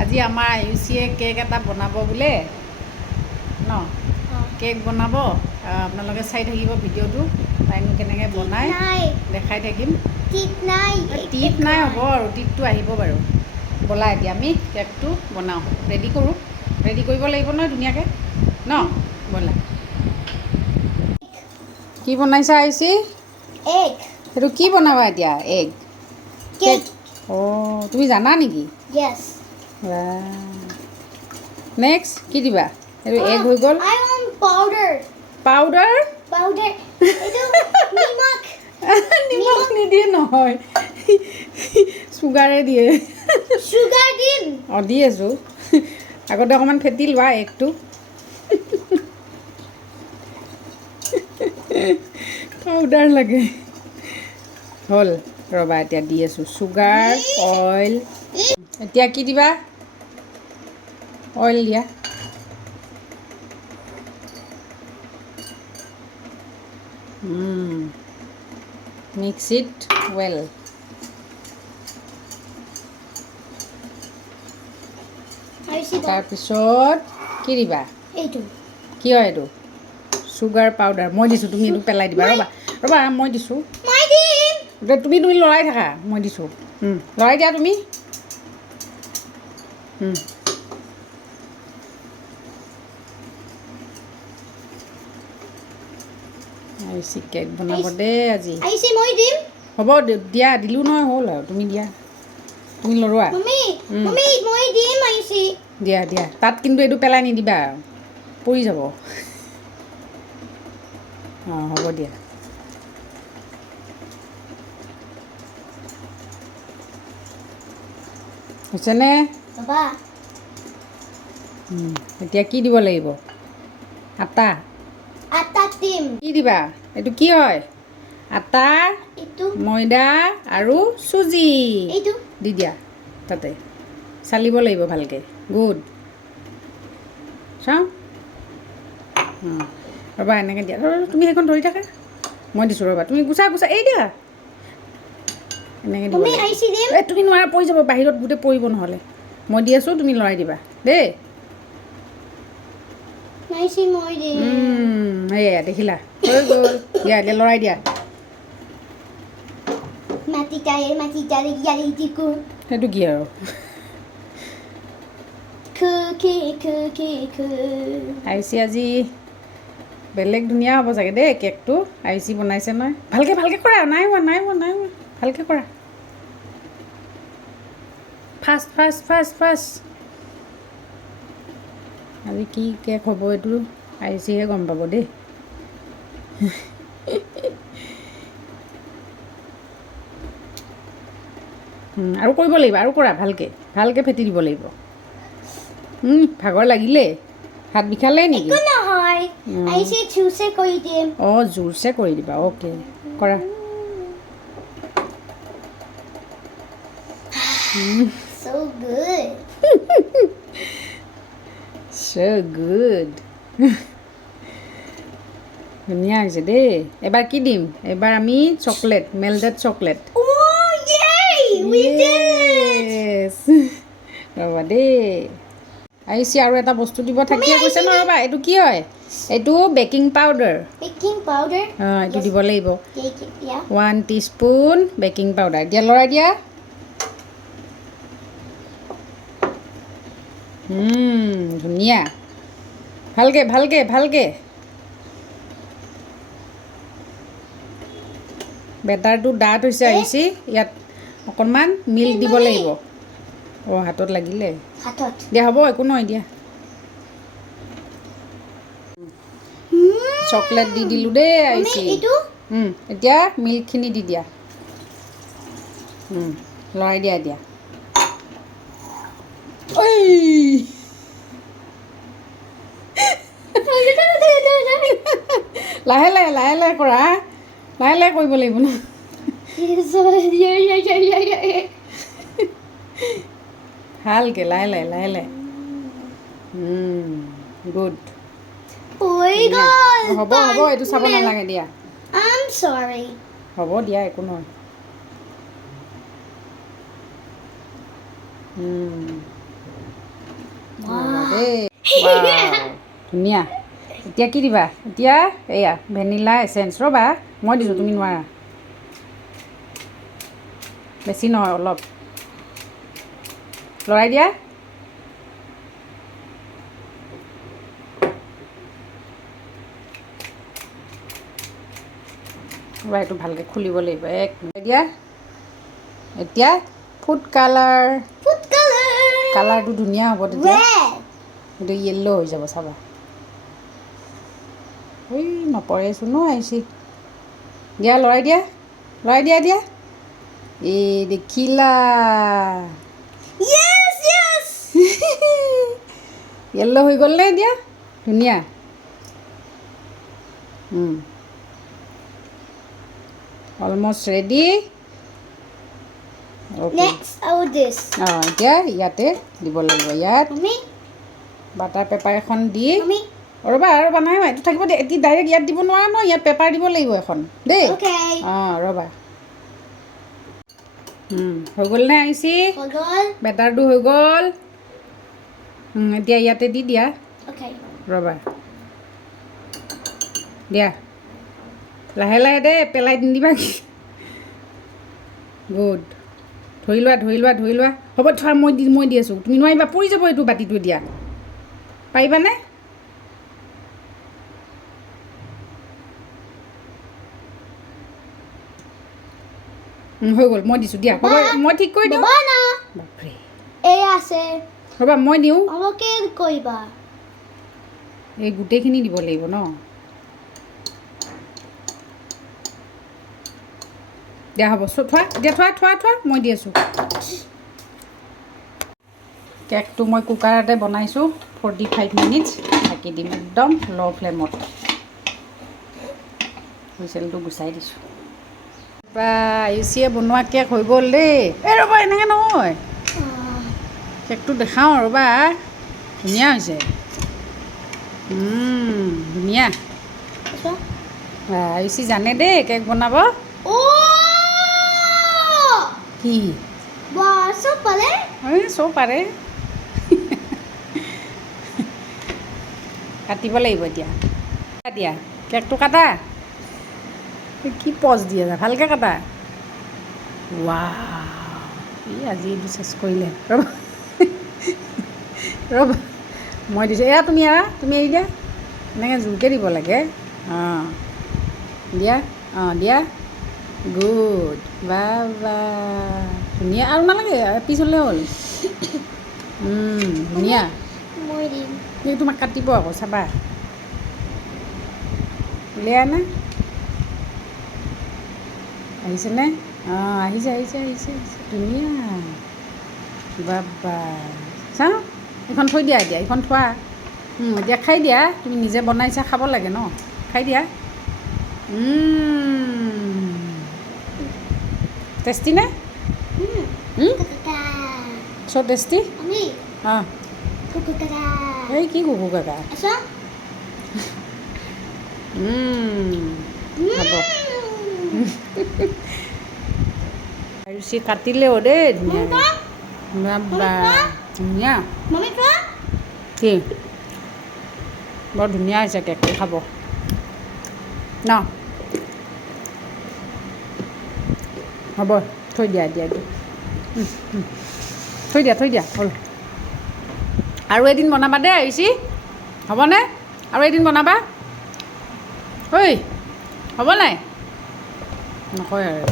আজি আমাৰ আয়ুষীয়ে কেক এটা বনাব বোলে ন কেক বনাব আপোনালোকে চাই থাকিব ভিডিঅ'টো তাইনো কেনেকৈ বনায় দেখাই থাকিম টিপ নাই হ'ব আৰু টিপটো আহিব বাৰু ব'লা এতিয়া আমি কেকটো বনাওঁ ৰেডি কৰোঁ ৰেডি কৰিব লাগিব নহয় ধুনীয়াকৈ ন ব'লা কি বনাইছা আয়ুষী এগ সেইটো কি বনাবা এতিয়া এগ কেক অঁ তুমি জানা নেকি yes নেক্সট কি দিবা এইটো এগ হৈ গ'ল I want powder পাউডাৰ এইটো নিমখ নিমখ নিদিয়ে নহয় চুগাৰে দিয়ে sugar দিম অঁ দি আছোঁ আগতে অকণমান ফেটি লোৱা এগটো পাউডাৰ লাগে হ'ল ৰ'বা এতিয়া দি আছোঁ চুগাৰ অইল এতিয়া কি দিবা অইল দিয়া মিক্স ইট ৱেল তাৰপিছত কি দিবা এইটো কি হয় এইটো চুগাৰ পাউডাৰ মই দিছোঁ তুমি এইটো পেলাই দিবা ৰ'বা ৰ'বা মই দিছোঁ মই দিম তুমি লৰাই থাকা মই দিছোঁ লৰাই দিয়া তুমি আয়ুষী কেক বনাব দেই আজি আইছি মই দিম হ'ব দিয়া দিলোঁ নহয় হ'ল আৰু তুমি দিয়া তুমি লৰোৱা মমি মই দিম আইছি দিয়া দিয়া তাত কিন্তু এইটো পেলাই নিদিবা পৰি যাব অঁ হ'ব দিয়া হৈছেনে বাবা এতিয়া কি দিব লাগিব আটা আটা দিম কি দিবা এইটো কি হয় আটা এইটো ময়দা আৰু চুজি এইটো দি দিয়া তাতে চালিব লাগিব ভালকৈ গুড চাওঁ ৰ'বা এনেকৈ দিয়া তুমি সেইখন ধৰি থাকা মই দিছোঁ ৰ'বা তুমি গুচা এই দিয়া এনেকৈ দিব মমি আইছি দিম এই তুমি নোৱাৰা পৰি যাব বাহিৰত গোটেই পৰিব নহ'লে মই দি আছোঁ তুমি লৰাই দিবা দেই আইছি মই দিম সেয়া দেখিলা হৈ গ'ল দিয়া এতিয়া লৰাই দিয়া মাটি তাৰে ইয়াৰি দিকু সেইটো কি আৰু কুকি আয়ুষী আজি বেলেগ ধুনীয়া হ'ব চাগে দেই কেকটো আয়ুষী বনাইছে নহয় ভালকৈ কৰা নাই হোৱা ভালকৈ কৰা ফাষ্ট আজি কি কেক হ'ব এইটো আয়ুষীহে গম পাব দেই আৰু কৰিব লাগিব আৰু কৰা ভালকৈ ফেটি দিব লাগিব ভাগৰ লাগিলে হাত বিষালে নেকি একো নহয় আইছি জুছে কৰি দিম অঁ জোৰছে কৰি দিবা অ'কে কৰা so good so good ধুনীয়া হৈছে দেই এবাৰ কি দিম এবাৰ আমি chocolate melted chocolate oh yay we did it ৰ'বা দেই আয়ুষী আৰু এটা বস্তু দিব থাকিয়ে কৈছে ন ৰ'বা এইটো কি হয় এইটো বেকিং পাউডাৰ অঁ এইটো দিব লাগিব 1 টিস্পুন বেকিং পাউডাৰ দিয়া লৰাই দিয়া ধুনীয়া ভালকৈ বেটাৰটো ডাঠ হৈছে আয়ুষী ইয়াত অকণমান মিল্ক দিব লাগিব অঁ হাতত লাগিলে দিয়া হ'ব একো নহয় দিয়া চকলেট দি দিলোঁ দেই আয়ুষী এতিয়া মিল্কখিনি দি দিয়া লৰাই দিয়া এতিয়া ঐ লাহে কৰা লাহে কৰিব লাগিব ন ভালকৈ লাহে গুড হ'ব এইটো চাব নালাগে দিয়া I'm sorry হ'ব দিয়া একো নহয় দেই ধুনীয়া এতিয়া কি দিবা এতিয়া এয়া ভেনিলা এচেঞ্চ ৰ'বা মই দিছোঁ তুমি নোৱাৰা বেছি নহয় অলপ লৰাই দিয়া ৰ'বা এইটো ভালকৈ খুলিব লাগিব এক মিনিট দিয়া এতিয়া ফুড কালাৰ কালাৰটো ধুনীয়া হ'ব তেতিয়া সেইটো য়েল্ল' হৈ যাব চাবা এই নপৰেচোন ন আহিছে দিয়া লৰাই দিয়া দিয়া এই দেখিলা য়েল্ল' হৈ গ'ল নে এতিয়া ধুনীয়া অলমষ্ট ৰেডি এতিয়া ইয়াতে দিব লাগিব ইয়াত বাটাৰ পেপাৰ এখন দি ৰ'বা নাই এইটো থাকিব দেই এতিয়া ডাইৰেক্ট ইয়াত দিব নোৱাৰা ন ইয়াত পেপাৰ দিব লাগিব এখন দেই ৰ'বা হৈ গ'ল নে আহিছি বেটাৰটো হৈ গ'ল এতিয়া ইয়াতে দি দিয়া ৰ'বা দিয়া লাহে লাহে দেই পেলাই নিদিবা কি গুড ধৰি লোৱা হ'ব থোৱা মই দি আছোঁ তুমি নোৱাৰিবা পৰি যাব এইটো বাতিটো দিয়া পাৰিবানে হৈ গ'ল মই দিছোঁ দিয়া হ'ব মই ঠিক কৰি দিওঁ বাপৰে ৰ'বা মই দিওঁ এই গোটেইখিনি দিব লাগিব ন দিয়া হ'ব থোৱা দিয়া থোৱা মই দি আছোঁ কেকটো মই কুকাৰতে বনাইছোঁ 45 মিনিটছ ঢাকি দিম একদম ল' ফ্লেমত হুইচেলটো গুচাই দিছোঁ বা আয়ুষিয়ে বনোৱা কেক হৈ গ'ল দেই এই ৰ'বা এনেকৈ নহয় কেকটো দেখাওঁ ৰ'বা ধুনীয়া হৈছে ধুনীয়া আয়ুষি জানে দেই কেক বনাব কি চব পাৰে কাটিব লাগিব এতিয়া দিয়া কেকটো কাটা কি পজ দিয়ে ভালকৈ কাটা ৱাও আজি এইটো চেচ কৰিলে ৰ'বা মই দিছোঁ এয়া তুমি এৰি দিয়া এনেকৈ জোৰকৈ দিব লাগে দিয়া গুড বা ধুনীয়া আৰু নালাগে পিছ হ'লে হ'ল ধুনীয়া তোমাক কাটিব আকৌ চাবা উলিয়াই নে আহিছেনে আহিছে ধুনীয়া বাবা চাওঁ এইখন থৈ দিয়া এতিয়া এইখন থোৱা এতিয়া খাই দিয়া তুমি নিজে বনাইছা খাব লাগে ন খাই দিয়া টেষ্টি নে চ' টেষ্টি এই কি কুকু কাকা হ'ব আয়ুষি কাটিলেও দেই ধুনীয়া কি বৰ ধুনীয়া হৈছে কেকটো খাব ন হ'ব থৈ দিয়া থৈ দিয়া হ'ল আৰু এদিন বনাবা দেই আয়ুষি হ'বনে আৰু এদিন বনাবা ঐ হ'ব নাই নকয় আৰু